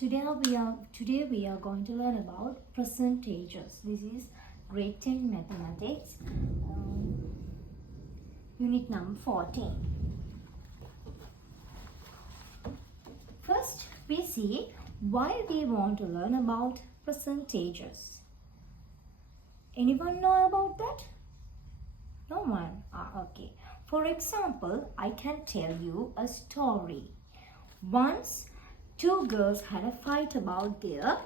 Today we are going to learn about percentages. This is grade 10 mathematics, unit number 14. First, we see why we want to learn about percentages. Anyone know about that? No one? Okay. For example, I can tell you a story. Once, two girls had a fight about their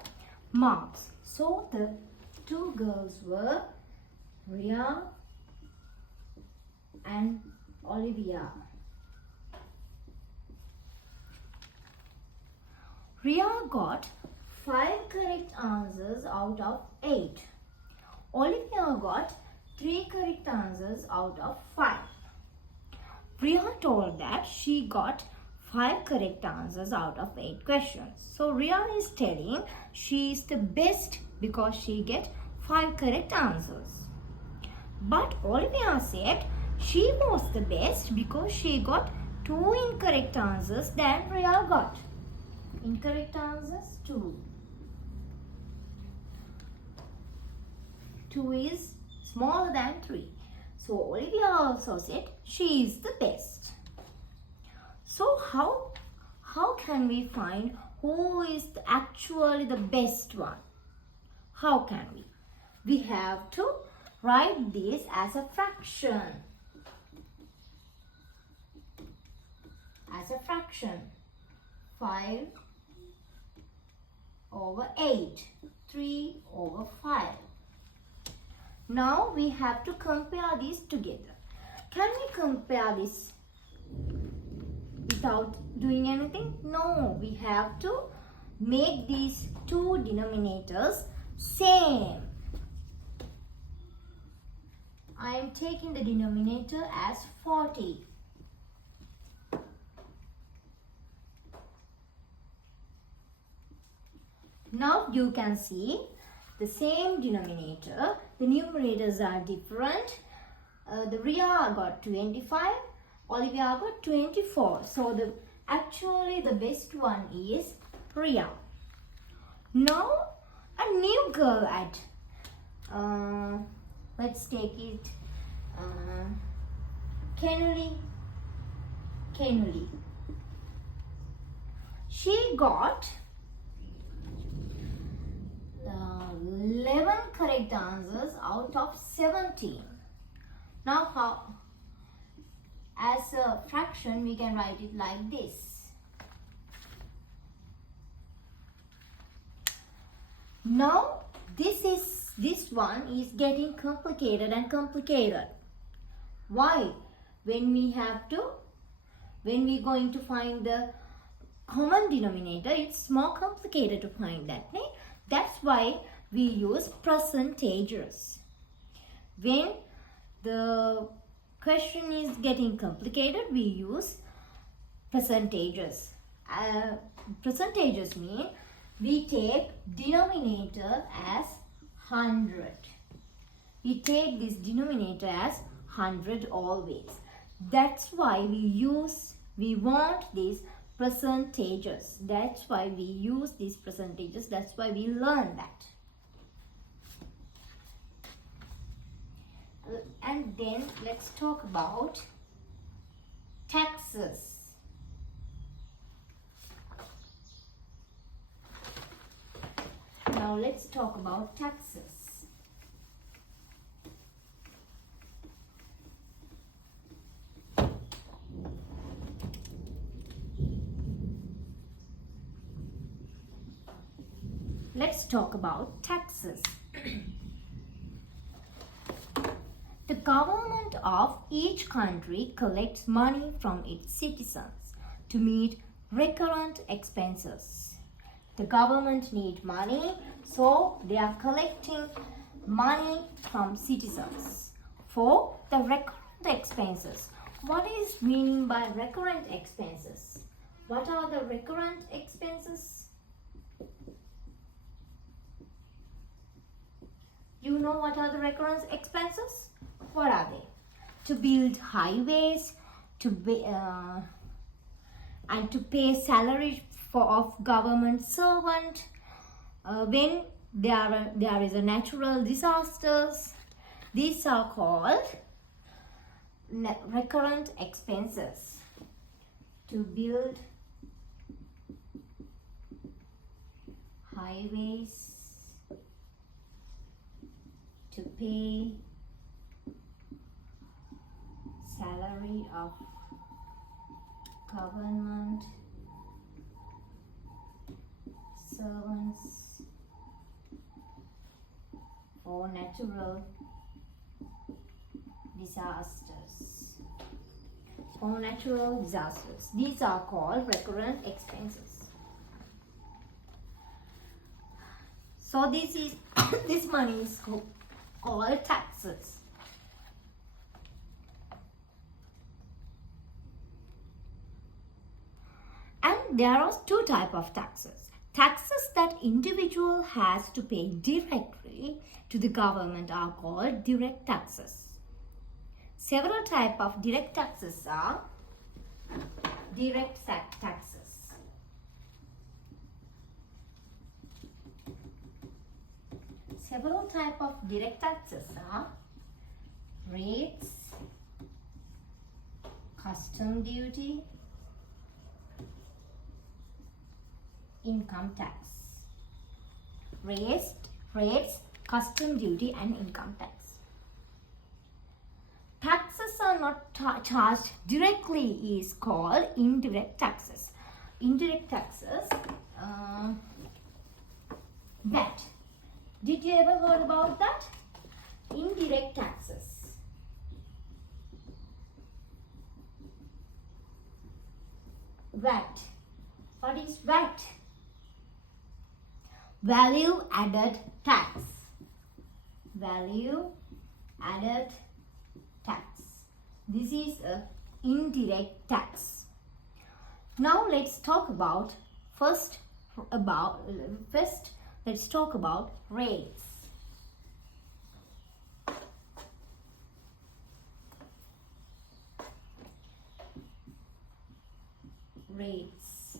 marks. So the two girls were Ria and Olivia. Ria got 5 correct answers out of 8. Olivia got 3 correct answers out of 5. Ria told that she got 5 correct answers out of 8 questions. So Ria is telling she is the best because she get 5 correct answers. But Olivia said she was the best because she got 2 incorrect answers than Ria got. Incorrect answers 2. 2 is smaller than 3. So Olivia also said she is the best. So how can we find who is actually the best one? How can we? We have to write this as a fraction. As a fraction. 5 over 8. 3 over 5. Now we have to compare these together. Can we compare this without doing anything? No, we have to make these two denominators same. I am taking the denominator as 40. Now you can see the same denominator. The numerators are different. The Ria got 25. Olivia got 24. So actually the best one is Ria. Now a new girl at let's take it Kenuli. She got 11 correct answers out of 17. Now how? As a fraction, we can write it like this. Now, this one is getting complicated and complicated. Why? When we're going to find the common denominator, it's more complicated to find that. Right? That's why we use percentages. When the question is getting complicated, we use percentages. Percentages mean we take denominator as 100. We take this denominator as 100 always. That's why we want these percentages. That's why we use these percentages. That's why we learn that. And then let's talk about taxes. Now let's talk about taxes. Let's talk about taxes. The government of each country collects money from its citizens to meet recurrent expenses. The government needs money, so they are collecting money from citizens for the recurrent expenses. What is meaning by recurrent expenses? What are the recurrent expenses? You know what are the recurrent expenses? What are they? To build highways, and to pay salary of government servant, when there is a natural disasters. These are called recurrent expenses. To build highways, to pay salary of government servants, or natural disasters. For natural disasters, these are called recurrent expenses. So this is this money is called taxes. And there are two types of taxes. Taxes that individual has to pay directly to the government are called direct taxes. Several types of direct taxes are direct taxes. Several types of direct taxes are rates, custom duty, income tax. Rates, custom duty and income tax. Taxes are not charged directly is called indirect taxes. Indirect taxes, VAT. Did you ever heard about that? Indirect taxes. VAT. What is VAT? Value added tax. Value added tax. This is a indirect tax. Now let's talk about let's talk about rates. Rates.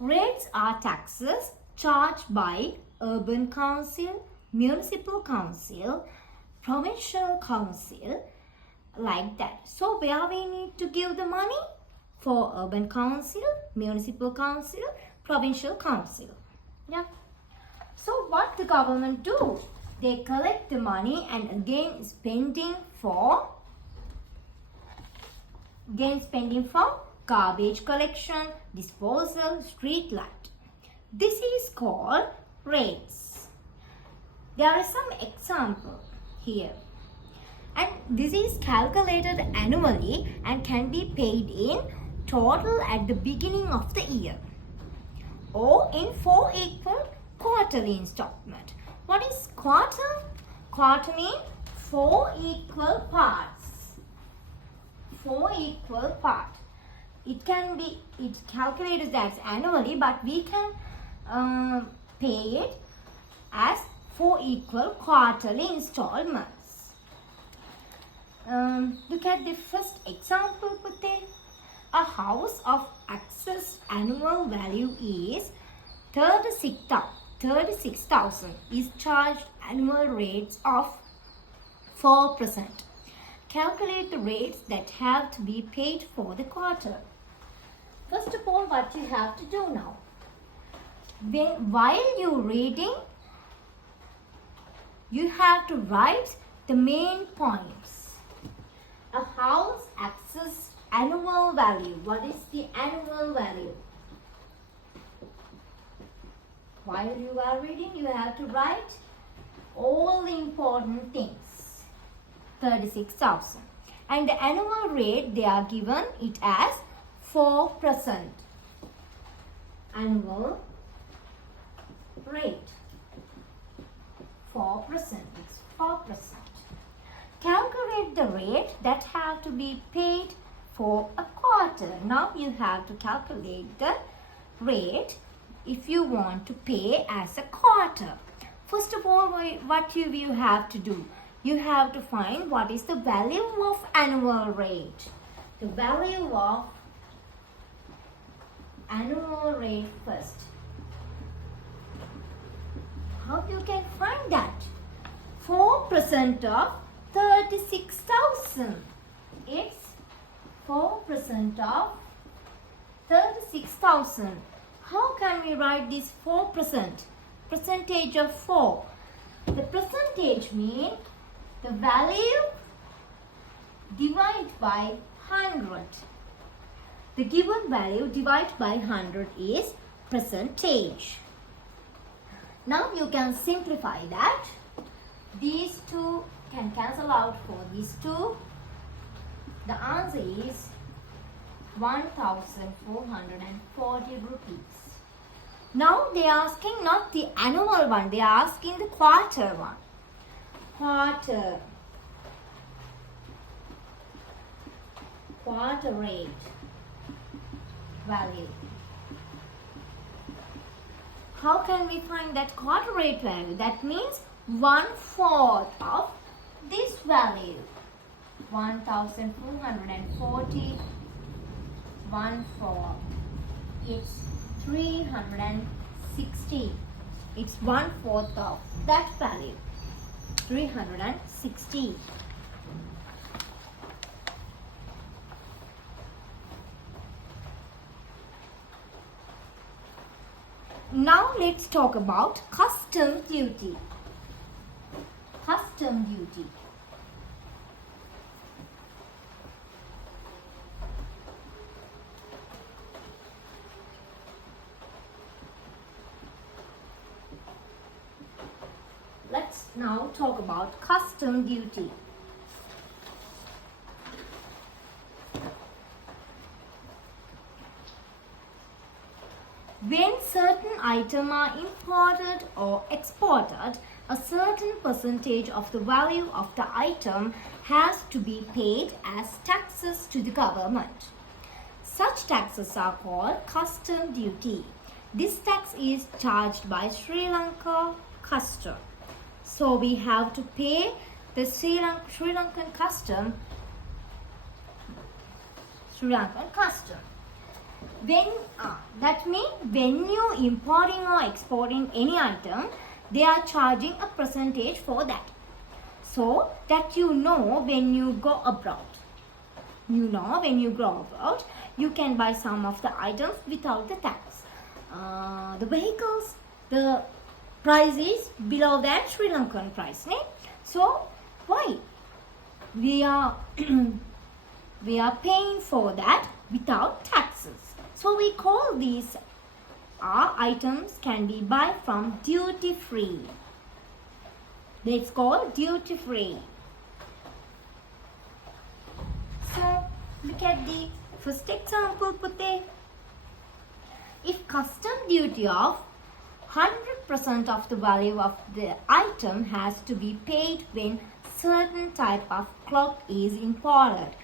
Rates are taxes charged by urban council, municipal council, provincial council, like that. So where we need to give the money? For urban council, municipal council, provincial council. Yeah. So what the government do? They collect the money and again spending for garbage collection, disposal, street light. This is called rates. There are some example here. And this is calculated annually and can be paid in total at the beginning of the year or in 4 equal quarterly installment. What is quarter? Quarter means 4 equal parts. 4 equal parts. It calculated as annually, but we can pay it as 4 equal quarterly installments. Look at the first example put there. A house of excess annual value is 36,000 is charged annual rates of 4%. Calculate the rates that have to be paid for the quarter. First of all, what you have to do now, while you're reading, you have to write the main points. A house access annual value. What is the annual value? While you are reading, you have to write all the important things. 36,000. And the annual rate, they are given it as 4%. Annual rate. 4%. It's 4%. Calculate the rate that have to be paid for a quarter. Now you have to calculate the rate if you want to pay as a quarter. First of all, what you have to do? you have to find what is the value of annual rate. The value of annual rate first. How you can find that? 4% of 36,000. It's 4% of 36,000. How can we write this 4%? Percentage of 4. The percentage means the value divided by 100. The given value divided by 100 is percentage. Now you can simplify that. These two can cancel out for these two. The answer is 1,440 rupees. Now they are asking not the annual one, they are asking the quarter one. Quarter rate value. How can we find that quarter rate value? That means 1/4 of this value. 1,440 1/4. It's 360. It's 1/4 of that value. 360. Now let's talk about custom duty. Custom duty. Let's now talk about custom duty. When certain items are imported or exported, a certain percentage of the value of the item has to be paid as taxes to the government. Such taxes are called custom duty. This tax is charged by Sri Lanka custom. So we have to pay the Sri Lankan custom. That means when you importing or exporting any item, they are charging a percentage for that. So that you know when you go abroad. You can buy some of the items without the tax. The vehicles, the price is below than Sri Lankan price. So why? We are paying for that without taxes. So we call these items can be buy from duty free. It's called duty free. So look at the first example, Pute. If custom duty of 100% of the value of the item has to be paid when certain type of clock is imported.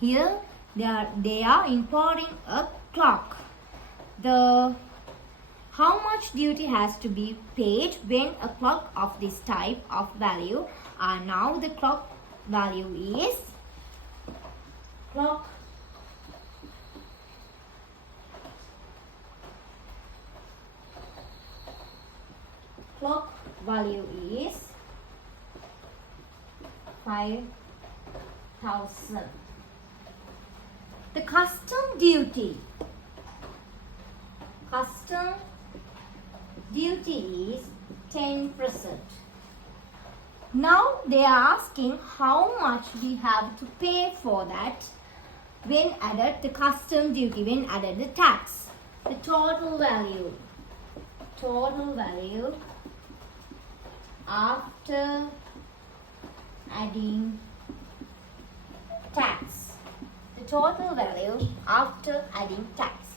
Here they are importing a clock. How much duty has to be paid when a clock of this type of value? Now the clock value is clock value is 5,000. The custom duty is 10%. Now they are asking how much we have to pay for that when added the custom duty, when added the tax. The total value after adding tax. The total value after adding tax.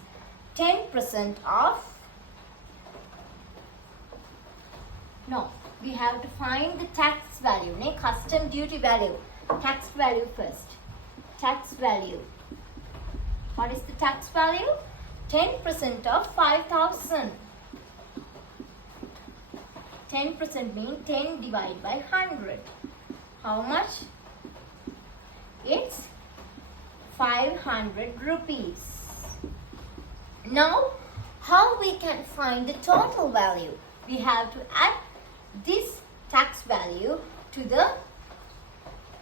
10% of. No, we have to find the tax value. Custom duty value. Tax value first. Tax value. What is the tax value? 10% of 5,000. 10% means 10 divided by 100. How much? It's 500 rupees. Now, how we can find the total value? We have to add this tax value to the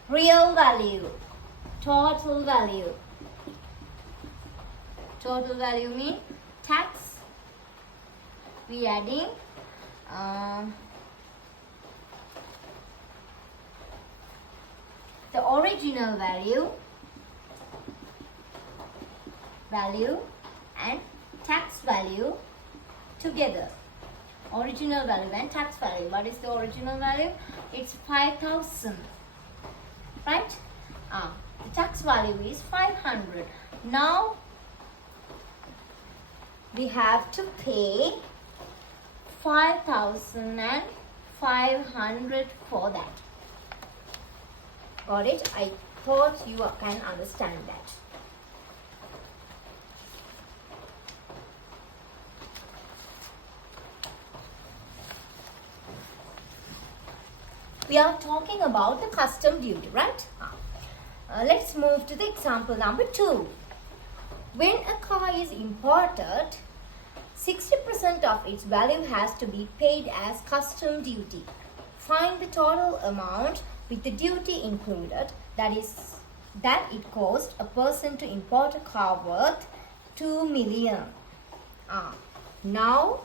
real value, total value. Total value means tax. We adding the original value and tax value together. Original value and tax value. What is the original value? It's 5,000. Right? The tax value is 500. Now we have to pay 5,500 for that. Got it? I thought you can understand that. We are talking about the custom duty, right? Let's move to the example number 2. When a car is imported, 60% of its value has to be paid as custom duty. Find the total amount with the duty included, that it cost a person to import a car worth 2 million. Now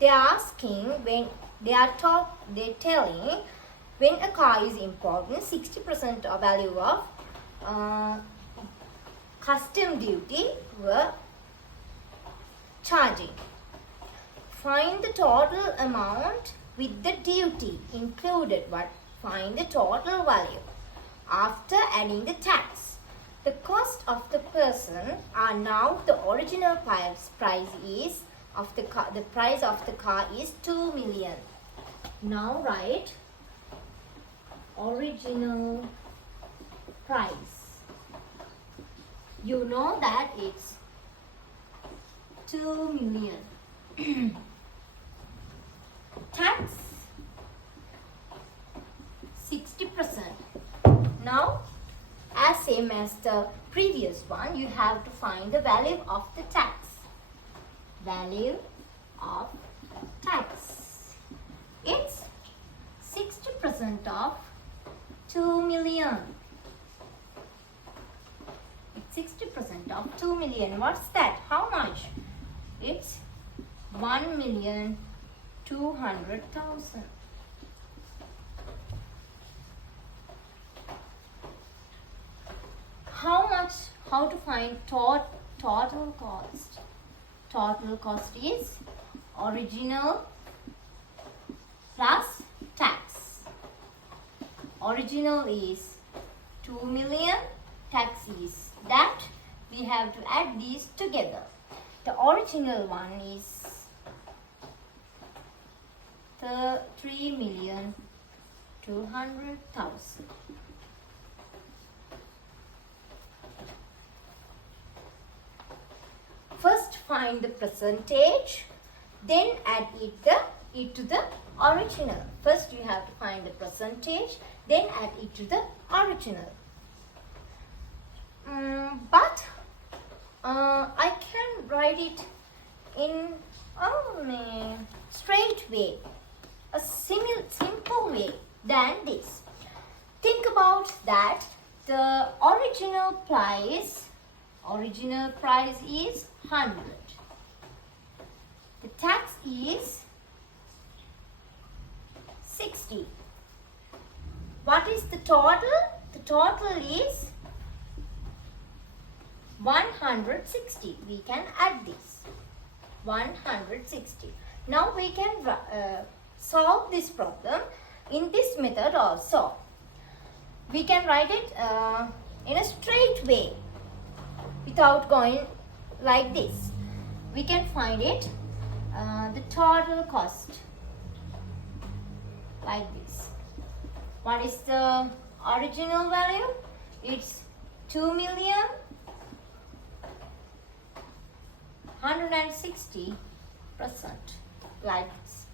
they are asking, when they're telling when a car is imported, 60% of value of custom duty were charging. Find the total amount with the duty included, but find the total value after adding the tax. The cost of the person are now the original price is of the car. The price of the car is 2 million. Now write original price. You know that it's 2 million. Tax 60%. Now, as same as the previous one, you have to find the value of the tax. Value of tax. It's 60% of 2 million. It's 60% of 2 million. What's that? How much? It's 1,200,000. How to find total cost? Total cost is original plus tax. Original is 2 million, tax is that. We have to add these together. The original one is 3,200,000. First find the percentage, then add it to the original. First you have to find the percentage, then add it to the original. But I can write it in a straight way, a simple way than this. Think about that. The original price is 100. The tax is 60. What is the total? The total is 160. We can add this 160. Now we can solve this problem in this method also. We can write it in a straight way without going like this. We can find it the total cost like this. What is the original value? It's 2,160,000 like this.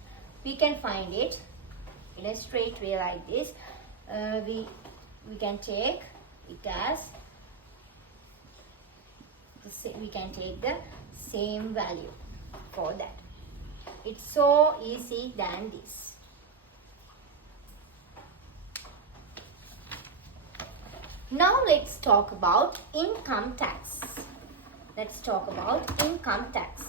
We can find it in a straight way like this, we can take it as we can take the same value for that. It's so easy than this. Now let's talk about income tax. Let's talk about income tax.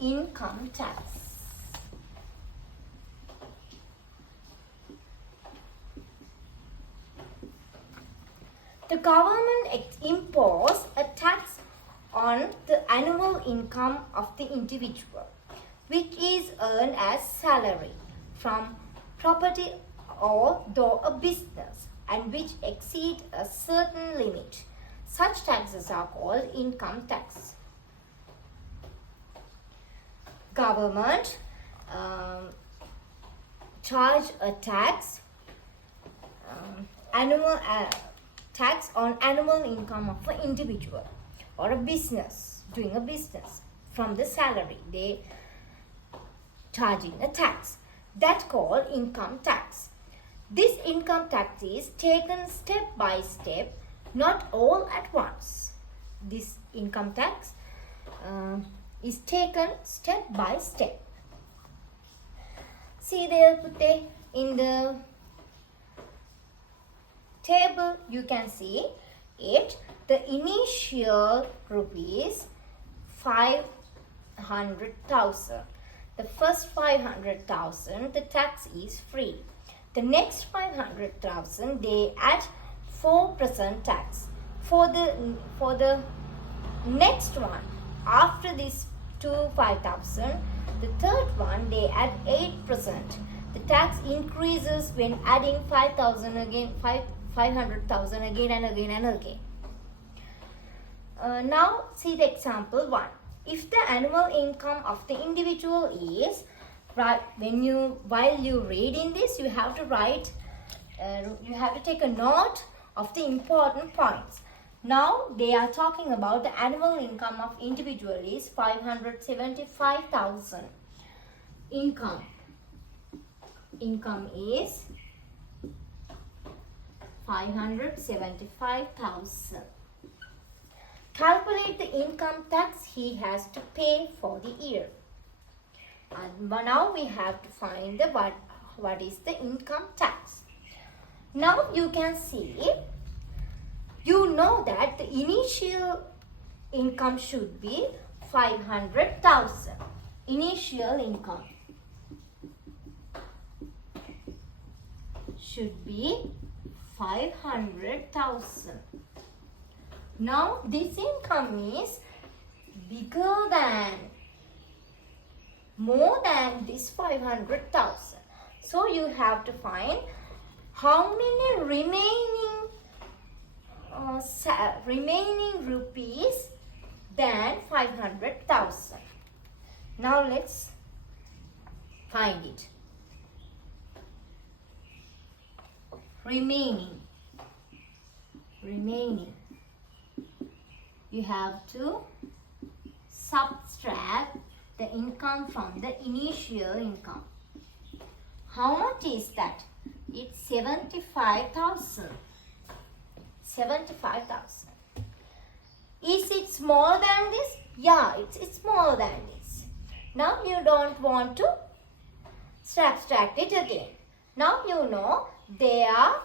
Income tax. The government imposes a tax on the annual income of the individual, which is earned as salary from property or though a business, and which exceed a certain limit. Such taxes are called income tax. Government charge a tax, annual tax on annual income of an individual or a business doing a business. From the salary they charging a tax, that called income tax. This income tax is taken step by step, not all at once. This income tax is taken step by step. See there, in the table you can see it. The initial rupees 500,000. The first 500,000 the tax is free. The next 500,000 they add 4% tax. For the next one, after this 5,000, the third one they add 8%. The tax increases when adding 5,000 again, 500,000 again and again and again. Now see the example 1. If the annual income of the individual is, while you reading this, you have to write, you have to take a note of the important points. Now they are talking about the annual income of individual is 575,000. Income is 575,000. Calculate the income tax he has to pay for the year. And now we have to find the what is the income tax. Now you can see, you know that the initial income should be 500,000. Initial income should be 500,000. Now this income is bigger than, more than this 500,000. So you have to find how many remaining rupees than 500,000. Now let's find it. Remaining. You have to subtract the income from the initial income. How much is that? It's 75,000. 75,000. Is it smaller than this? Yeah, it's smaller than this. Now you don't want to subtract it again. Now you know they are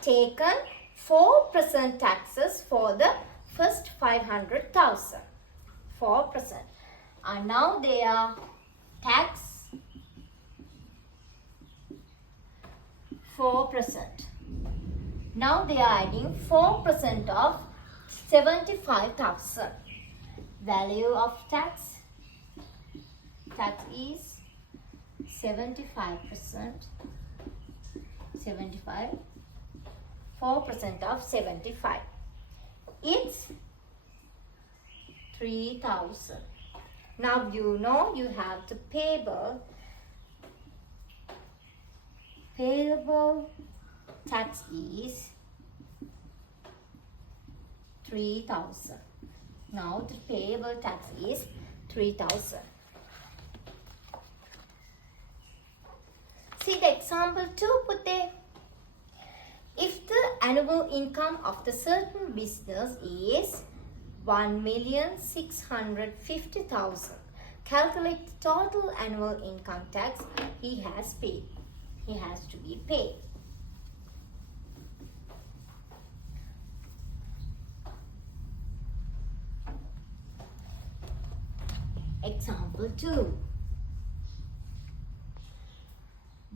taken 4% taxes for the first 500,000. 4%. Now their tax 4%. Now they are adding 4% of 75,000. Value of tax is 75%. 75. 4% of 75. It's 3,000. Now you know you have the payable tax is 3,000. Now the payable tax is 3,000. See the example 2 put there. If the annual income of the certain business is 1,650,000, calculate the total annual income tax he has paid. He has to be paid. Example 2.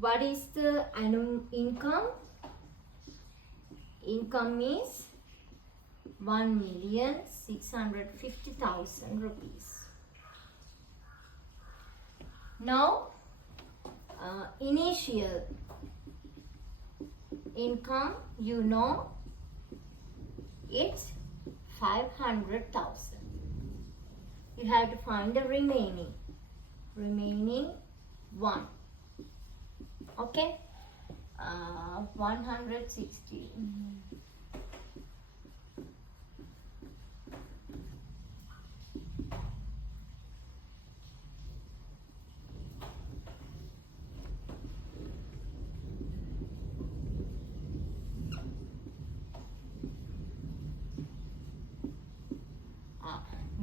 What is the annual income? Income is 1,650,000 rupees. Now, initial income, you know, it's 500,000. You have to find the remaining 1. Okay, 160.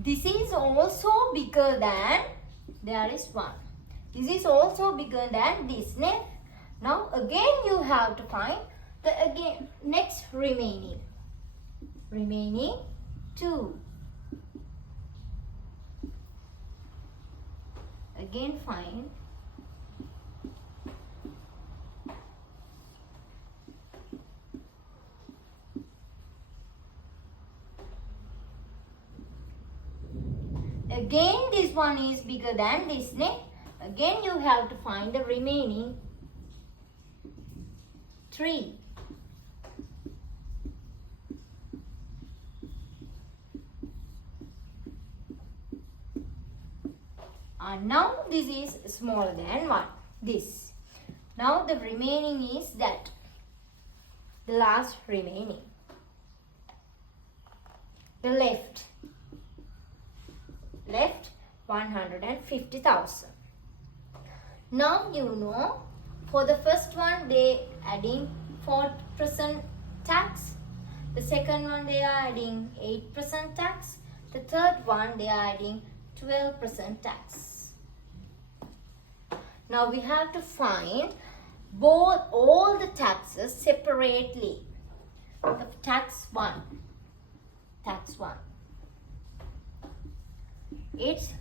This is also bigger than, there is 1. This is also bigger than this. Now again you have to find the next remaining 2. Again find again this one is bigger than this. Again you have to find the remaining 3. Now this is smaller than 1. This. Now the remaining is that. The last remaining. The left 150,000. Now you know, for the first one they adding 4% tax. The second one they are adding 8% tax. The third one they are adding 12% tax. Now we have to find all the taxes separately. The tax 1. It's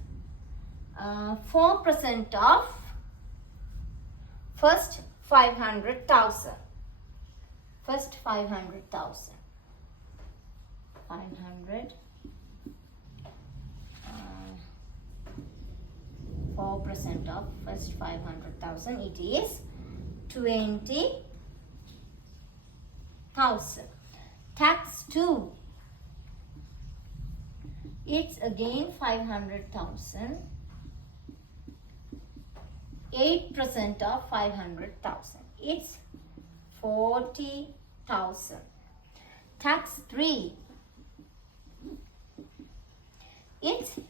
4% of first 500,000. 500. 4% of first 500,000. It is 20,000. Tax 2. It's again 500,000. 8% of 500,000. It's 40,000. Tax 3. It's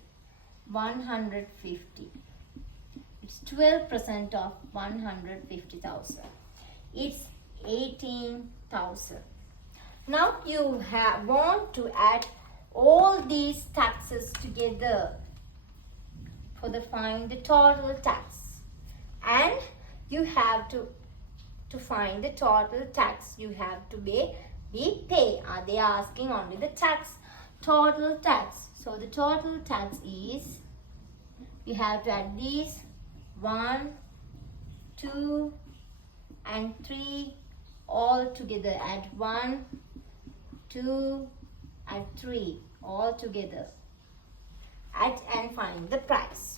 150. It's 12% of 150,000. It's 18,000. Now you want to add all these taxes together for the find the total tax, and you have to find the total tax you have to be pay. They are asking only the tax, total tax. So the total tax is You have to add these 1, 2 and 3 all together. Add 1, 2 and 3 all together. Add and find the price.